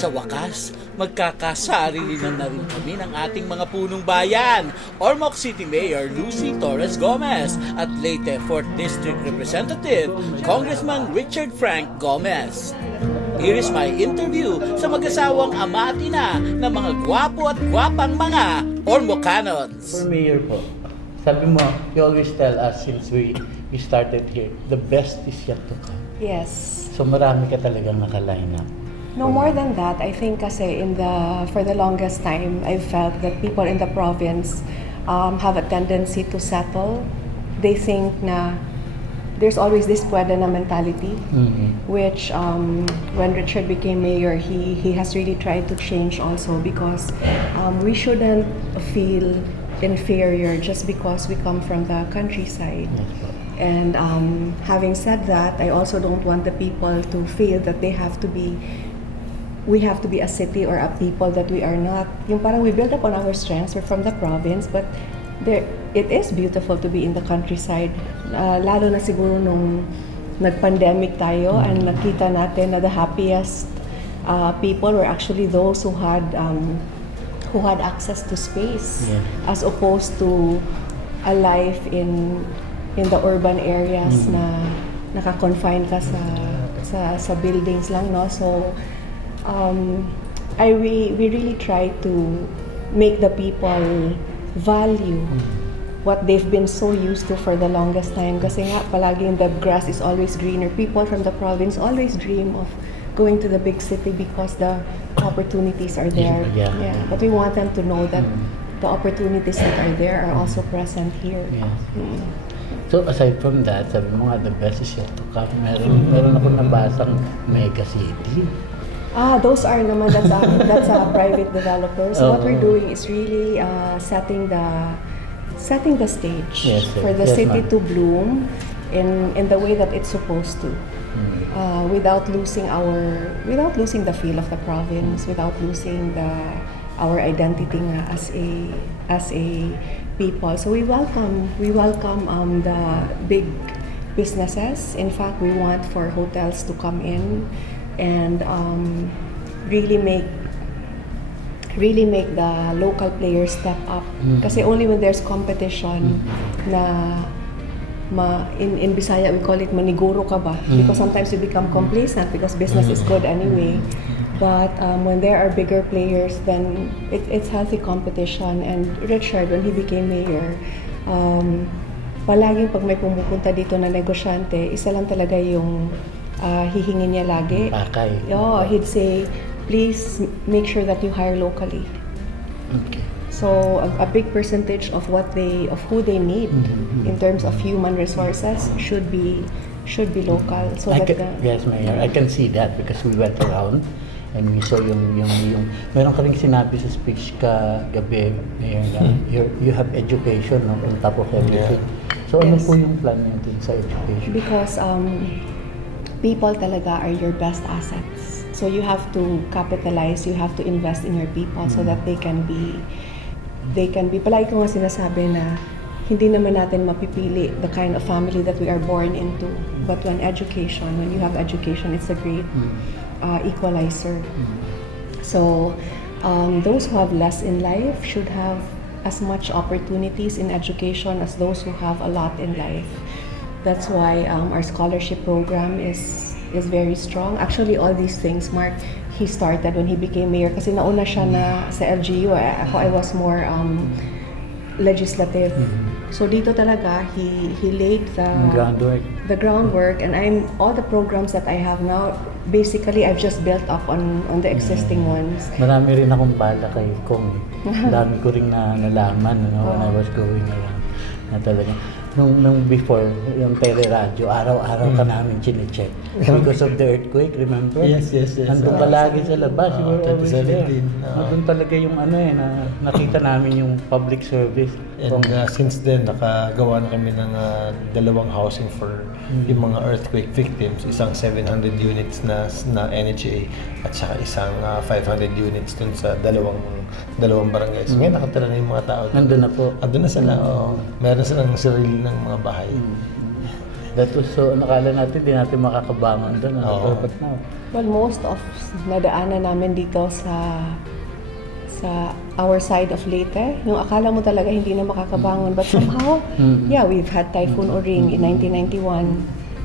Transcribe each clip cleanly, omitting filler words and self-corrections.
Sa wakas, magkakasarili na rin kami ng ating mga punong bayan, Ormoc City Mayor Lucy Torres Gomez at Leyte 4th District Representative Congressman Richard Frank Gomez. Here is my interview sa mag-asawang ama at ina ng mga gwapo at gwapang mga Ormocanons. For Mayor po, sabi mo, you always tell us since we started here, the best is yet to come. Yes. So marami ka talagang naka-line up. No, more than that, I think kasi for the longest time, I've felt that people in the province have a tendency to settle. They think na there's always this pwede na mentality, which when Richard became mayor, he has really tried to change also because we shouldn't feel inferior just because we come from the countryside. And having said that, I also don't want the people to feel that we have to be a city or a people that we are not. Yung parang we build up on our strengths, we're from the province, but it is beautiful to be in the countryside. Lalo na siguro nung nag-pandemic tayo and nakita natin na the happiest people were actually those who had access to space, as opposed to a life in the urban areas na naka-confine ka sa buildings lang, no? So we really try to make the people value what they've been so used to for the longest time. Kasi nga, palaging the grass is always greener. People from the province always dream of going to the big city because the opportunities are there. Yeah. But we want them to know that the opportunities that are there are also present here. So aside from that, sabi mo nga, the best is yet to come. Meron ako nabasang mega city. Those are naman, that's a private developer. So what we're doing is really setting the stage for the city to bloom in the way that it's supposed to, without losing the feel of the province, without losing our identity as a people. So we welcome the big businesses. In fact, we want for hotels to come in and really make the local players step up. Kasi only when there's competition in Bisaya we call it maniguro ka ba, because sometimes you become complacent because business is good anyway. But when there are bigger players, then it's healthy competition. And Richard, when he became mayor, palaging pag may pumupunta dito na negosyante, isa lang talaga yung hihingin niya lagi. Pakay. He'd say, please make sure that you hire locally. Okay. So a big percentage of who they need in terms of human resources should be local. So yes, Mayor, I can see that because we went around and we saw yung meron ka ring sinabi sa speech ka gabi, Mayor, na you have education on top of everything. So ano po yung plan niyo sa education? Because people talaga are your best assets. So you have to capitalize, you have to invest in your people so that they can be, palagi ko nga sinasabi na hindi naman natin mapipili the kind of family that we are born into. But when you have education, it's a great equalizer. So those who have less in life should have as much opportunities in education as those who have a lot in life. That's why our scholarship program is very strong. Actually, all these things, Marc, he started when he became mayor. Kasi nauna siya na sa LGU. I was more legislative. So dito talaga, he laid the groundwork. And all the programs that I have now, basically, I've just built up on the existing ones. Marami rin akong bala kay Kong. Dami ko rin nalaman when I was going around. Na talaga. Nung before, yung teleradyo, araw-araw ka namin chine-check. Because of the earthquake, remember? Yes. Nandun ka lagi sa labas. You were always there. 2017. Nandun talaga yung na nakita namin yung public service. And since then, nakagawa na kami ng dalawang housing for yung mga earthquake victims. Isang 700 units na NHA at saka isang 500 units dun sa dalawang barangays. Ngayon, nakatala na yung mga tao. Nandun na po. Nandun na sila. Meron silang sarili ng mga bahay. That was so, nakala natin, di natin makakabangon doon. Oo. But now, Well, most of nadaanan namin dito sa our side of Leyte, yung akala mo talaga hindi na makakabangon. But somehow, yeah, we've had Typhoon Oring in 1991,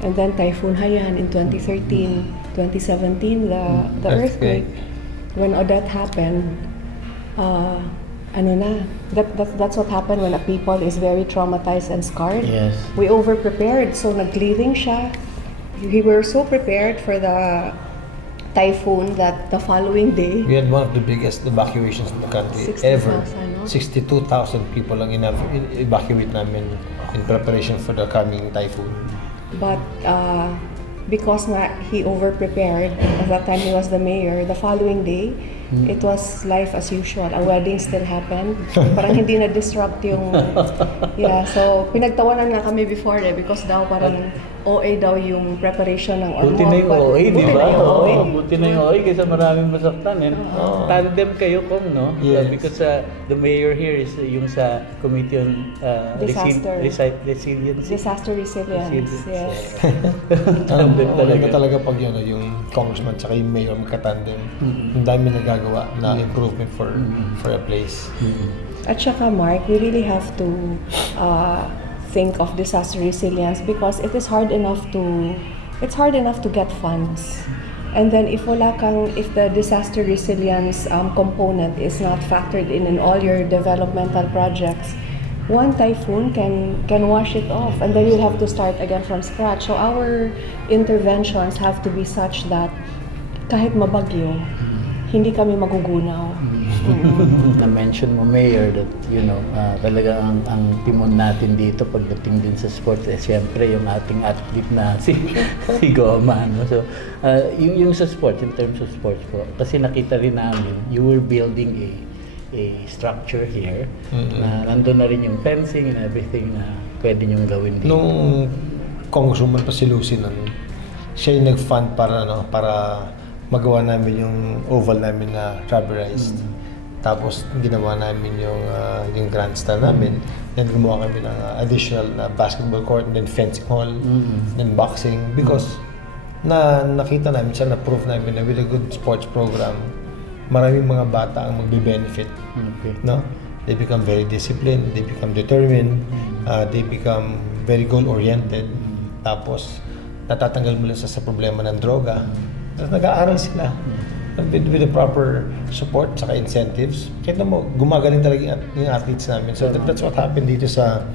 and then Typhoon Haiyan in 2013, 2017, the earthquake. When Odette happened, that's what happened when a people is very traumatized and scarred. yes. We over-prepared, so nag-clearing siya. We were so prepared for the typhoon that the following day, We had one of the biggest evacuations in the country 60,000, ever. no? 62,000 people ang evacuate namin in preparation for the coming typhoon. but because he over-prepared, at that time he was the mayor, the following day, it was life as usual. A wedding still happened. Parang hindi na-disrupt yung... Yeah, so pinagtawanan nga kami before because daw parang OA daw yung preparation ng Ormoc. Buti na yung OA, di Buti ba? na yung OA. Oo, buti na yung OA kaysa maraming masaktan. Tandem kayo, Kong, no? Yes. Because the mayor here is yung sa Committee on Disaster. Resiliency. Disaster resilience, yes. Tandem Maganda talaga. talaga pag yung congressman tsaka yung mayor magka-tandem. Ang dami nagagawa na improvement for a place. At saka, Mark, we really have to think of disaster resilience because it is hard enough to get funds. And then if the disaster resilience component is not factored in all your developmental projects, one typhoon can wash it off, and then you'll have to start again from scratch. So our interventions have to be such that kahit mabagyo, hindi kami magugunaw. Na-mention mo, Mayor, that, talaga ang timon natin dito pagdating din sa sports, siyempre yung ating athlete na si Goma. No? So, yung sa sports, in terms of sports po, kasi nakita rin namin, you were building a structure here, na nandun na rin yung fencing and everything na pwede nyong gawin dito. Nung congresswoman pa si Lucy nun, siya yung nag-fund para magawa namin yung oval namin na rubberized. Tapos ginawa namin yung grandstand namin. Then gumawa kami ng additional na basketball court, and then fencing hall, then boxing. Because nakita namin siya, na-prove namin na with a good sports program, maraming mga bata ang magbe-benefit. Okay. No? They become very disciplined, they become determined, they become very goal-oriented. Tapos natatanggal mo lang sa problema ng droga. Tapos nag-aaral sila. With the proper support saka incentives, kita mo, gumagaling talaga yung athletes namin. So that's what happened dito sa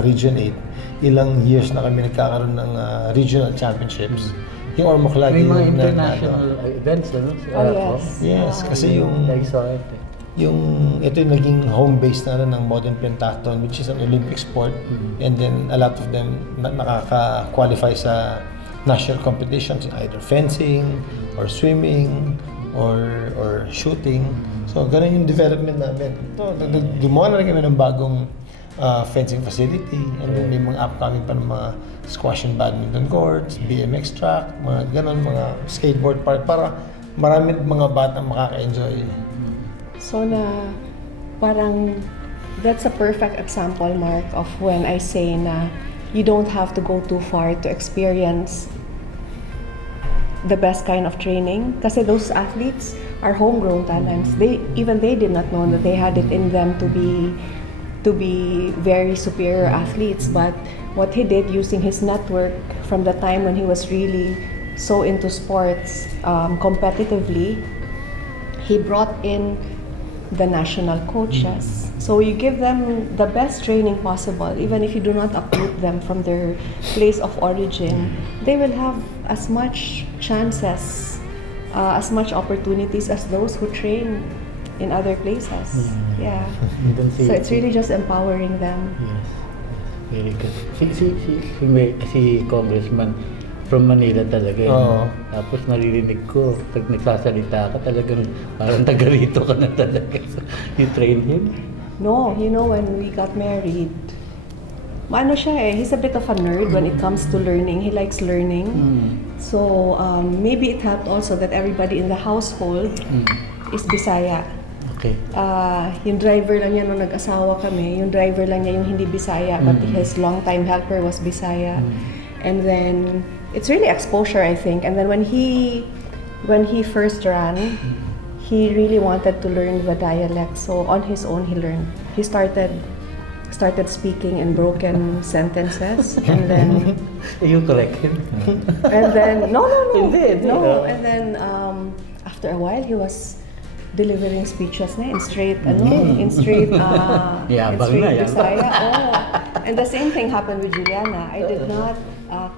Region 8. Ilang years na kami nagkakaroon ng regional championships. Yung Ormoc lagi May mga yung international events, ano? Yes, kasi I saw it. ito yung naging home base na ng modern pentathlon, which is an Olympic sport. And then a lot of them nakaka-qualify sa national competitions, either fencing or swimming or shooting. So ganun yung development namin. So, gumawa na rin kami ng bagong fencing facility, and then may mga upcoming pa ng mga squash and badminton courts, BMX track, mga ganun, mga skateboard park, para marami mga bata makaka-enjoy. So parang that's a perfect example, Mark, of when I say na you don't have to go too far to experience the best kind of training. Kasi those athletes are homegrown talents. They did not know that they had it in them to be very superior athletes. But what he did using his network from the time when he was really so into sports competitively, he brought in the national coaches. So you give them the best training possible. Even if you do not uproot them from their place of origin, they will have as much chances, as much opportunities as those who train in other places. Yeah. So it's really just empowering them. Yes. Very good. Si Congressman from Manila talaga. Oo. Tapos naririnig ko, pag nagsasalita ka, talagang parang taga rito ka na talaga. So, you train him? No, when we got married, ano siya he's a bit of a nerd when it comes to learning. He likes learning. So maybe it helped also that everybody in the household is Bisaya. Okay. Yung driver lang niya nung nag-asawa kami, yung driver lang niya yung hindi Bisaya, but his long-time helper was Bisaya. And then it's really exposure, I think. And then when he first ran, he really wanted to learn the dialect. So on his own, he started speaking in broken sentences, and then You correct him. and then no, Hindi. and then after a while he was delivering speeches na in straight Yabang na, yabang. Bisaya. Oh. And the same thing happened with Juliana. I did not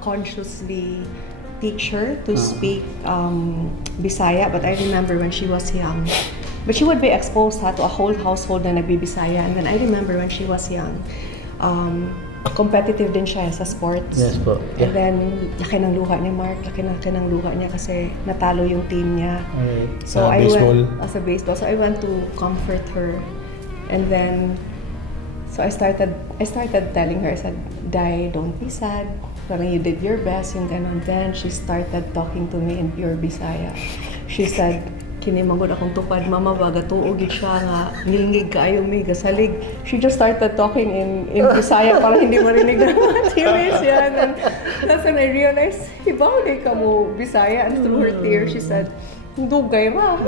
consciously teach her to speak Bisaya, but I remember when she was young. But she would be exposed to a whole household na nagbibisaya. And then I remember when she was young, competitive din siya sa sports. Yes po. And then, laki ng luha ni Marc, laki ng luha niya kasi natalo yung team niya. Okay. So Sa I baseball? went, as a baseball, so I went to comfort her. And then, so I started telling her, I said, Day, don't be sad. Parang you did your best, yung ganon. Then she started talking to me in pure Bisaya. She said, kini magod akong tupad, mama baga tuog siya nga ngilngig kaayo may gasalig. She just started talking in Bisaya para hindi marinig ng mga teammates yan. And that's when I realized, ibaw di ka mo Bisaya. And through her tears, she said, dugay ma.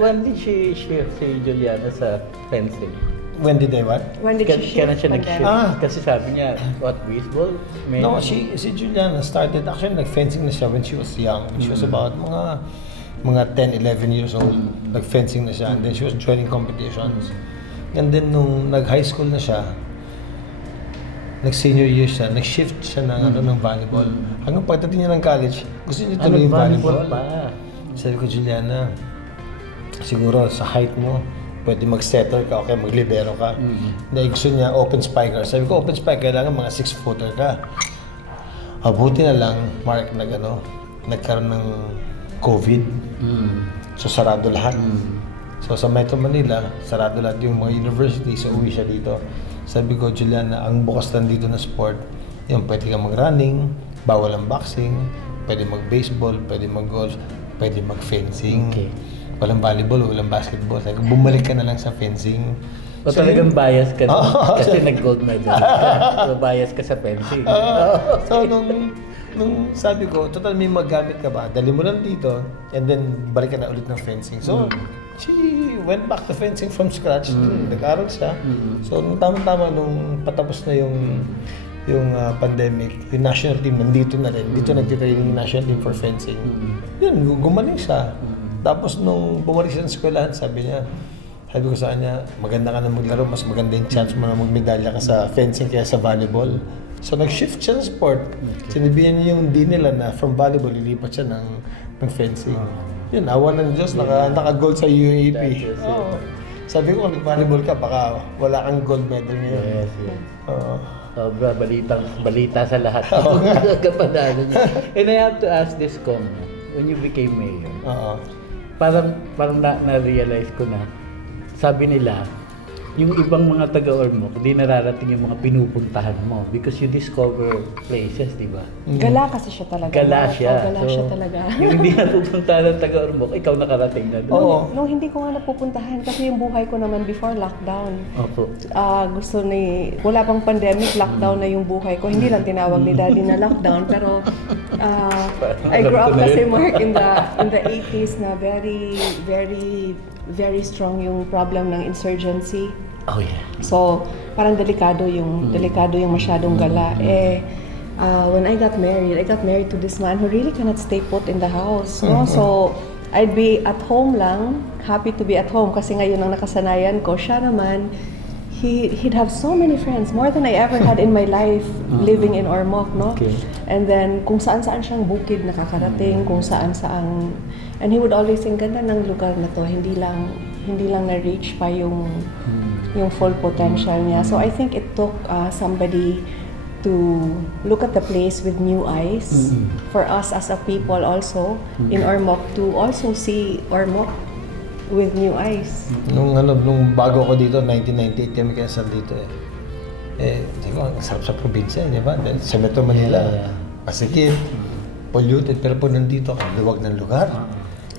When did she shift si Juliana sa fencing? When did they what? When did she Kailan shift? siya Pandemic? nag-shift? Kasi sabi niya, what, baseball? May- No, si Juliana started, actually nag-fencing na siya when she was young. She was about mga 10, 11 years old. Nag-fencing na siya, and then she was joining competitions. And then nung nag-high school na siya, nag-senior year siya, nag-shift siya ng volleyball. Hanggang pagdating niya ng college, gusto niya tuloy yung volleyball. Sabi ko, Juliana, siguro sa height mo, pwede mag-setter ka, okay, mag-libero ka. Dahil gusto niya open spiker. Sabi ko, open spiker, kailangan mga 6-footer ka. Abuti na lang, Marc, nagkaroon ng COVID. So, sarado lahat. So, sa Metro Manila, sarado lahat yung mga university, so uwi siya dito. Sabi ko, Juliana, ang bukas lang dito na sport, yun, pwede ka mag-running, bawal ang boxing, pwede mag-baseball, pwede mag-golf, pwede mag-fencing. Okay. Walang volleyball, walang basketball. Sabi ko, bumalik ka na lang sa fencing. O talagang bias ka kasi nag-gold medal ka. So bias ka sa fencing. So, nung sabi ko, total may maggamit ka ba? Dali mo lang dito, and then balik ka na ulit ng fencing. So, she went back to fencing from scratch. Nag-aral siya. So, nung tama-tama, nung patapos na yung pandemic, yung national team nandito na rin. Dito nagtitraining yung national team for fencing. Yun, gumaling siya. Tapos nung bumalik siya sa eskwelahan, sabi ko sa kanya, maganda ka na maglaro, mas maganda yung chance mo na magmedalya ka sa fencing kaya sa volleyball. So nag-shift siya sa sport. Sinabihan niya yung dean nila na from volleyball, lilipat siya ng fencing. Yun, awa ng Diyos, naka-gold sa UAP. Yes. Sabi ko, kung nag-volleyball ka, baka wala kang gold medal ngayon. Yes. Sobra, balita sa lahat. Kapanalo niya. And I have to ask this, Kong, when you became mayor, parang na-realize ko na, sabi nila, yung ibang mga taga-Ormoc, hindi nararating yung mga pinupuntahan mo because you discover places, di ba? Gala kasi siya talaga. Gala siya. Gala siya talaga. Yung hindi napupuntahan ng taga-Ormoc, ikaw nakarating na doon. No, hindi ko nga napupuntahan kasi yung buhay ko naman before lockdown. Opo. Wala pang pandemic, lockdown na yung buhay ko. Hindi lang tinawag ni Daddy na lockdown, pero I grew up kasi, Mark, in the 80s na very, very, very strong yung problem ng insurgency. Oh yeah. So, parang delikado yung masyadong gala. When I got married to this man who really cannot stay put in the house. No? So, I'd be at home lang, happy to be at home kasi ngayon ang nakasanayan ko. Siya naman, he'd have so many friends, more than I ever had in my life living in Ormoc, no? Okay. And then, kung saan-saan siyang bukid nakakarating, kung saan-saan. And he would always say, ganda ng lugar na to, hindi lang na-reach pa yung full potential niya. So I think it took somebody to look at the place with new eyes for us as a people also in Ormoc to also see Ormoc with new eyes. Nung bago ko dito, 1998, kami kinasal dito sabi ko, ang sarap sa probinsya, di ba? Sa Metro Manila, masikip, polluted, pero po nandito, luwag ng lugar.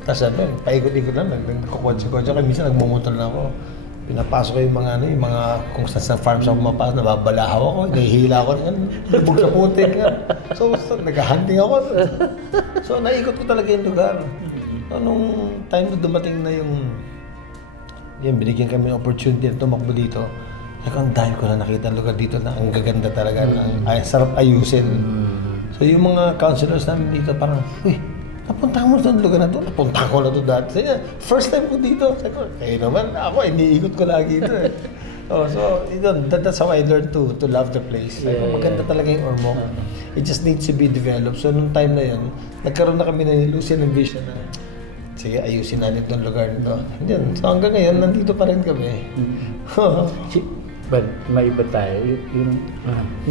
Kasi sabi, paikot-ikot lang, nagkukotse-kotse, kaya minsan nagmumotor na ako. pinapasok ko yung mga yung mga kung saan farms ako mapasok, nababalahaw ako, nahihila ako, lubog sa putik. So nag-hunting ako. So naikot ko talaga yung lugar. So, nung time na dumating na yung binigyan kami ng opportunity na tumakbo dito, ang dahil ko na nakita ang lugar dito na ang gaganda talaga, ay sarap ayusin. So yung mga councilors namin dito parang, uy, napunta mo sa lugar na to, napunta ko na to dati. First time ko dito. Sabi ko, naman, ako, iniikot ko lagi ito eh. So that's how I learned to love the place. Maganda talaga yung Ormoc. It just needs to be developed. So nung time na yun, nagkaroon na kami ng lucid vision na, sige, ayusin natin itong lugar nito. Yan. So hanggang ngayon, nandito pa rin kami. But may iba tayo. Yung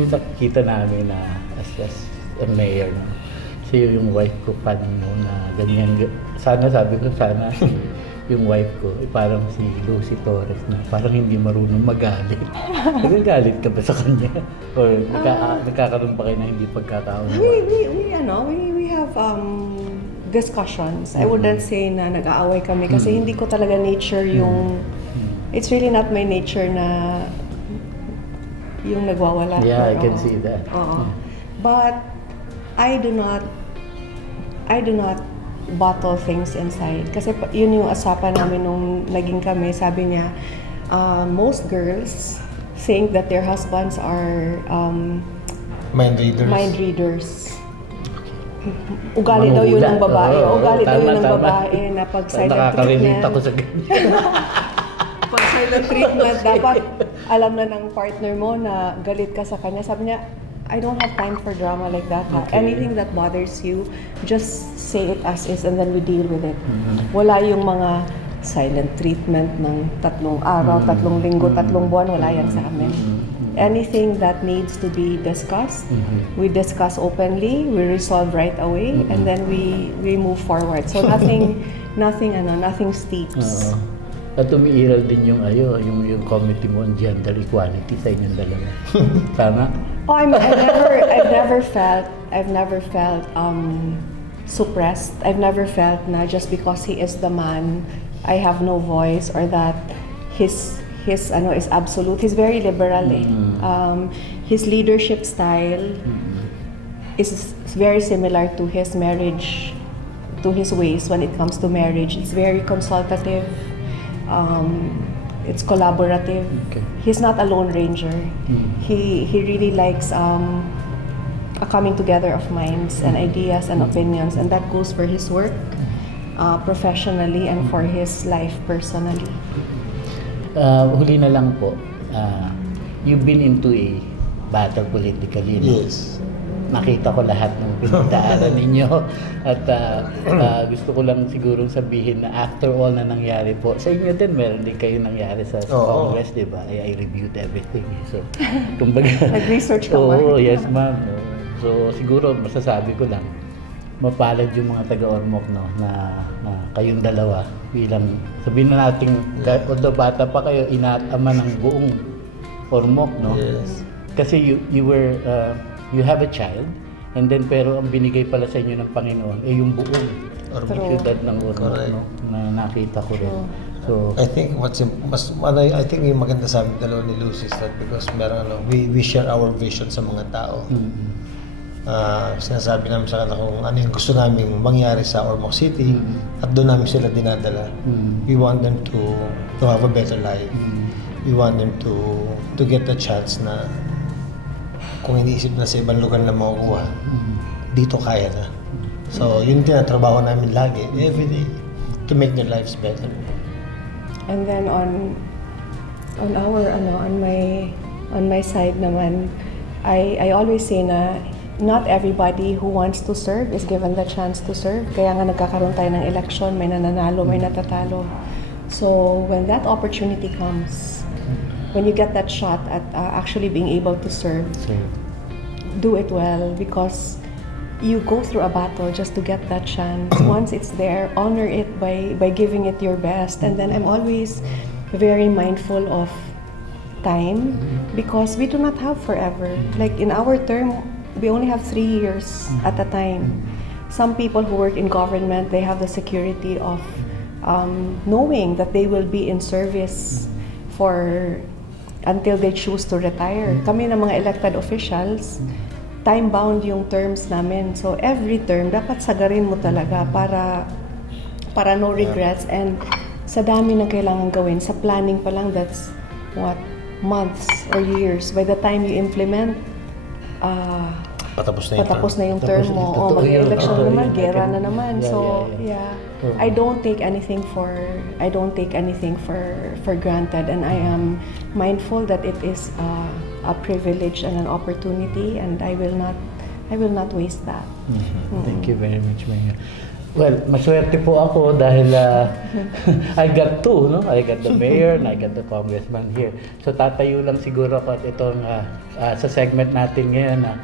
nakikita namin na as a mayor, no? Kasi yung wife ko paano na ganyan. Sana sabi ko, sana yung wife ko, parang si Lucy Torres na parang hindi marunong magalit. Nagagalit ka ba sa kanya? Or nagkakaroon pa kayo na hindi pagkakaunawaan? We have discussions. I wouldn't say na nag-aaway kami kasi hindi ko talaga nature yung... It's really not my nature na yung nagwawala. Yeah, I can see that. But I do not bottle things inside. Kasi yun yung usapan namin nung naging kami. Sabi niya, most girls think that their husbands are mind readers. Ugali daw yun ng babae. Ugali daw yun ng babae na pag silent treatment. Ako sa ganyan. Pag silent treatment, dapat alam na ng partner mo na galit ka sa kanya. Sabi niya, I don't have time for drama like that. Okay. Anything that bothers you, just say it as is and then we deal with it. Wala yung mga silent treatment ng 3 araw, 3 linggo, 3 buwan, wala yan sa amin. Anything that needs to be discussed, we discuss openly, we resolve right away, and then we move forward. So nothing steeps. At umiiral din yung committee mo on gender equality sa inyong dalawa. Tama? Oh, I've never felt suppressed. I've never felt na just because he is the man, I have no voice, or that his is absolute. He's very liberal. His leadership style is very similar to his marriage, to his ways when it comes to marriage. It's very consultative. It's collaborative. Okay. He's not a lone ranger. He really likes a coming together of minds and ideas and opinions, and that goes for his work professionally and for his life personally. Huli na lang po, you've been into a battle politically. No? Yes. Nakita ko lahat ng pinagdaanan ninyo at gusto ko lang sigurong sabihin na after all na nangyari po, sa inyo din meron din kayo nangyari sa Congress, di ba? I reviewed everything. So, kumbaga, nag-research ka ba? Oo, yes ma'am. So, siguro masasabi ko lang, mapalad yung mga taga-Ormoc, no, na kayong dalawa bilang, sabihin na natin, although bata pa kayo, inaat-ama ng buong Ormoc, no? Yes. Kasi you were, you have a child, and then pero ang binigay pala sa inyo ng Panginoon ay yung buong siyudad ng Ormoc, no? Na nakita ko rin. So, I think I think yung maganda sa amin dalawa ni Lucy is that because we share our vision sa mga tao. Sinasabi namin sa kanila kung ano yung gusto namin mangyari sa Ormoc City at doon namin sila dinadala. We want them to have a better life. We want them to get the chance na kung iniisip na sa ibang lugar na makukuha, dito kaya na. So, yun tinatrabaho namin lagi, every day, to make their lives better. And then on my side naman, I always say na not everybody who wants to serve is given the chance to serve. Kaya nga nagkakaroon tayo ng election, may nananalo, may natatalo. So when that opportunity comes, when you get that shot at actually being able to serve, do it well, because you go through a battle just to get that chance. Once it's there, honor it by giving it your best. And then I'm always very mindful of time, because we do not have forever. Like in our term, we only have 3 years at a time. Some people who work in government, they have the security of knowing that they will be in service until they choose to retire. Kami na mga elected officials, time-bound yung terms namin. So every term, dapat sagarin mo talaga para no regrets. And sa dami ng kailangan gawin, sa planning pa lang, that's months or years. By the time you implement, patapos na yung term mo. O mag-election na naman, gera na naman. So, yeah. I don't take anything for granted, and I am mindful that it is a privilege and an opportunity, and I will not waste that. Thank you very much, Mayor. Well, maswerte po ako dahil I got two, no? I got the mayor and I got the congressman here. So tatayo lang siguro ako at itong sa segment natin ngayon na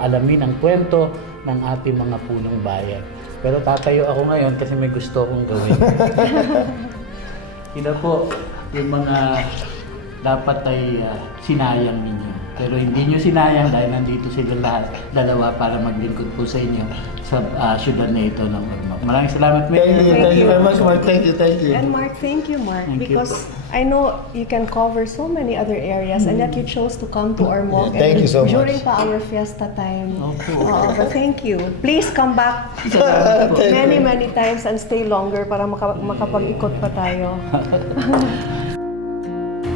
alamin ang kwento ng ating mga punong bayan. Pero tatayo ako ngayon kasi may gusto akong gawin. Ina po, yung mga dapat ay sinayang ninyo. Pero hindi nyo sinayang dahil nandito sila lahat, dalawa para maglingkod po sa inyo sa syudad na ito ng Ormoc. Maraming salamat, Mayor. Thank you very much, Mark. Thank you. And Mark, thank you, Mark, Thank you because po. I know you can cover so many other areas, and yet you chose to come to Ormoc. Thank and you so much. During pa our fiesta time. Opo. But thank you. Please come back many times and stay longer para makapag-ikot pa tayo.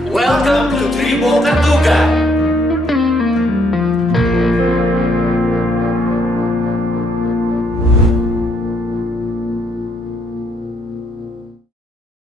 Welcome to Tribu KaTuGa!